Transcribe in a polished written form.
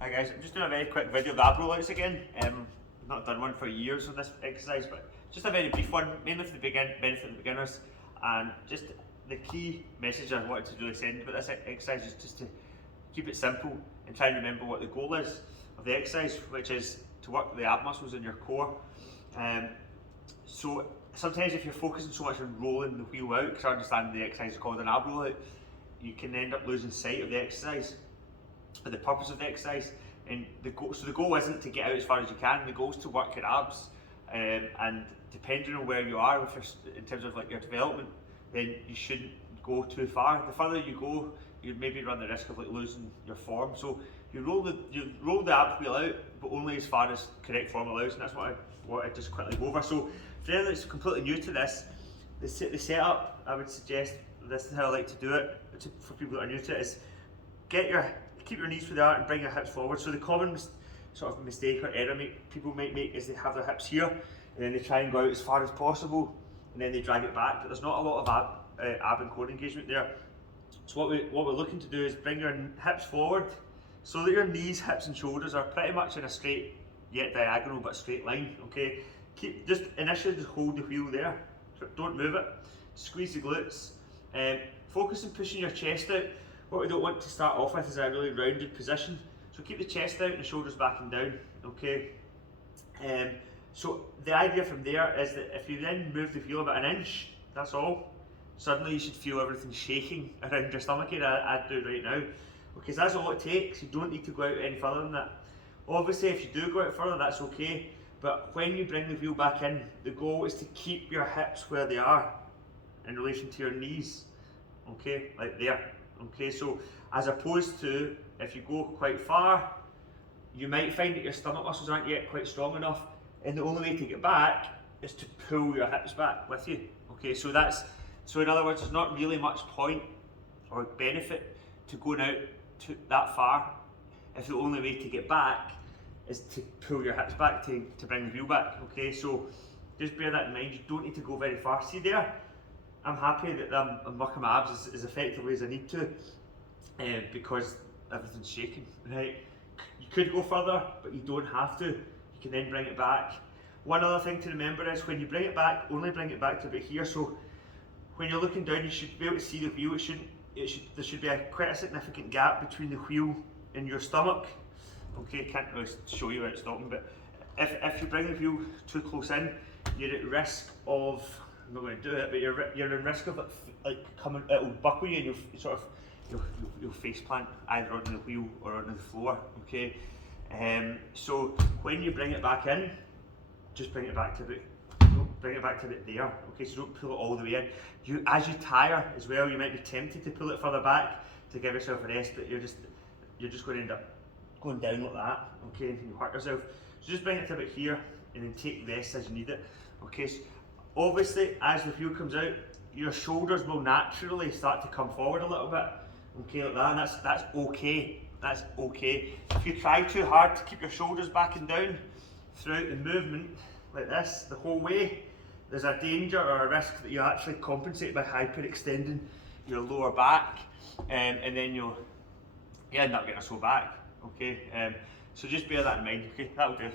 Hi guys, I'm just doing a very quick video of the ab rollouts again. I've not done one for years on this exercise, but just a very brief one, mainly for the benefit of the beginners. And just the key message I wanted to really send about this exercise is just to keep it simple and try and remember what the goal is of the exercise, which is to work the ab muscles in your core. So sometimes if you're focusing so much on rolling the wheel out, because I understand the exercise is called an ab rollout, you can end up losing sight of the exercise, the purpose of the exercise. And the goal isn't to get out as far as you can. The goal is to work your abs, and depending on where you are in terms of like your development, then you shouldn't go too far. The further you go, you maybe run the risk of like losing your form. So you roll the ab wheel out, but only as far as correct form allows, and that's what I want to just quickly go over. So for anyone that's completely new to this, the setup, I would suggest, this is how I like to do it for people that are new to it, is keep your knees where they are and bring your hips forward. So the common sort of mistake or error people might make is they have their hips here and then they try and go out as far as possible and then they drag it back, but there's not a lot of ab and core engagement there. So what we're looking to do is bring your hips forward so that your knees, hips and shoulders are pretty much in a straight, yet diagonal but straight line, okay? Initially just hold the wheel there, don't move it, squeeze the glutes, focus on pushing your chest out. What we don't want to start off with is a really rounded position. So keep the chest out and the shoulders back and down, okay? So the idea from there is that if you then move the wheel about an inch, that's all, suddenly you should feel everything shaking around your stomach here, I do right now. Okay, so that's all it takes. You don't need to go out any further than that. Obviously, if you do go out further, that's okay. But when you bring the wheel back in, the goal is to keep your hips where they are in relation to your knees, okay, like there. Okay, so as opposed to if you go quite far, you might find that your stomach muscles aren't yet quite strong enough, and the only way to get back is to pull your hips back with you. Okay, so in other words, there's not really much point or benefit to going out that far if the only way to get back is to pull your hips back to bring the wheel back. Okay, so just bear that in mind. You don't need to go very far. See there? I'm happy that I'm working my abs as effectively as I need to, because everything's shaking, right? You could go further, but you don't have to. You can then bring it back. One other thing to remember is when you bring it back, only bring it back to about here. So when you're looking down, you should be able to see the wheel. There should be quite a significant gap between the wheel and your stomach. Okay, can't really show you where it's stopping, but if you bring the wheel too close in, you're at risk of, I'm not going to do it, but you're in risk of it'll buckle you and you'll face plant either onto the wheel or onto the floor. Okay, so when you bring it back in, just bring it back to about there. Okay, so don't pull it all the way in. As you tire as well, you might be tempted to pull it further back to give yourself a rest, but you're just going to end up going down like that. Okay, and you hurt yourself. So just bring it to about here and then take rest as you need it. Okay. So obviously, as the wheel comes out, your shoulders will naturally start to come forward a little bit, okay, like that, and that's okay. That's okay. If you try too hard to keep your shoulders back and down throughout the movement, like this, the whole way, there's a danger or a risk that you actually compensate by hyperextending your lower back, and then you end up getting a sore back, okay? So just bear that in mind, okay? That'll do.